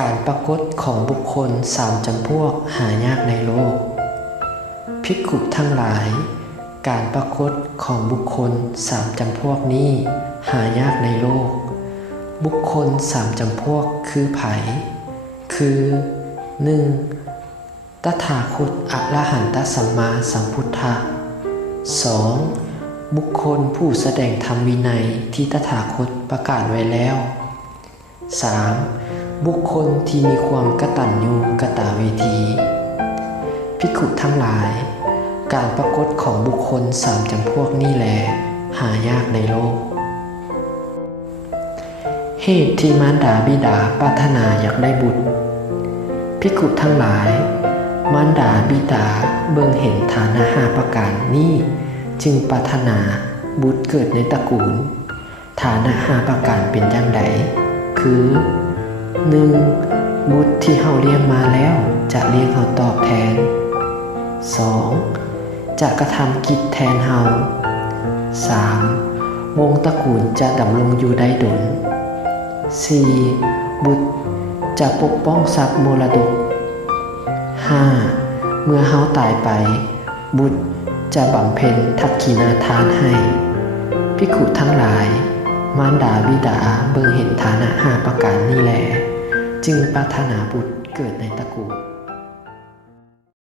การปรากฏของบุคคลสามจำพวกหายากในโลกภิกขุทั้งหลายการปรากฏของบุคคลสามจำพวกนี้หายากในโลกบุคคลสามจำพวกคือไผคือ 1. ตถาคตอรหันตสัมมาสัมพุทธะ 2. บุคคลผู้แสดงธรรมวินัยที่ตถาคตประกาศไว้แล้ว 3. บุคคลที่มีความกตัญญูกตเวทีภิกขุทั้งหลายการปรากฏของบุคคลสามจำพวกนี้แลหายากในโลกเหตุที่มารดาบิดาปรารถนาอยากได้บุตรภิกขุทั้งหลายมารดาบิดาเบิ่งเห็นฐานะ5ประการนี้จึงปรารถนาบุตรเกิดในตระกูลฐานะ5ประการเป็นอย่างใดคือ 1. บุตรที่เฮาเลี้ยงมาแล้วจะเลี้ยงเฮาตอบแทน 2. จะกระทำกิจแทนเฮา 3. วงตระกูลจะดำรงอยู่ได้ดล 4. บุตรจะปกป้องทรัพย์มรดก 5. เมื่อเฮาตายไปบุตรจะบำเพ็ญทักขิณาทานให้ภิกขุทั้งหลายมารดาบิดาเบิ่งเห็นฐานะ5ประการนี้แลจึงปรารถนาบุตรเกิดในตระกูล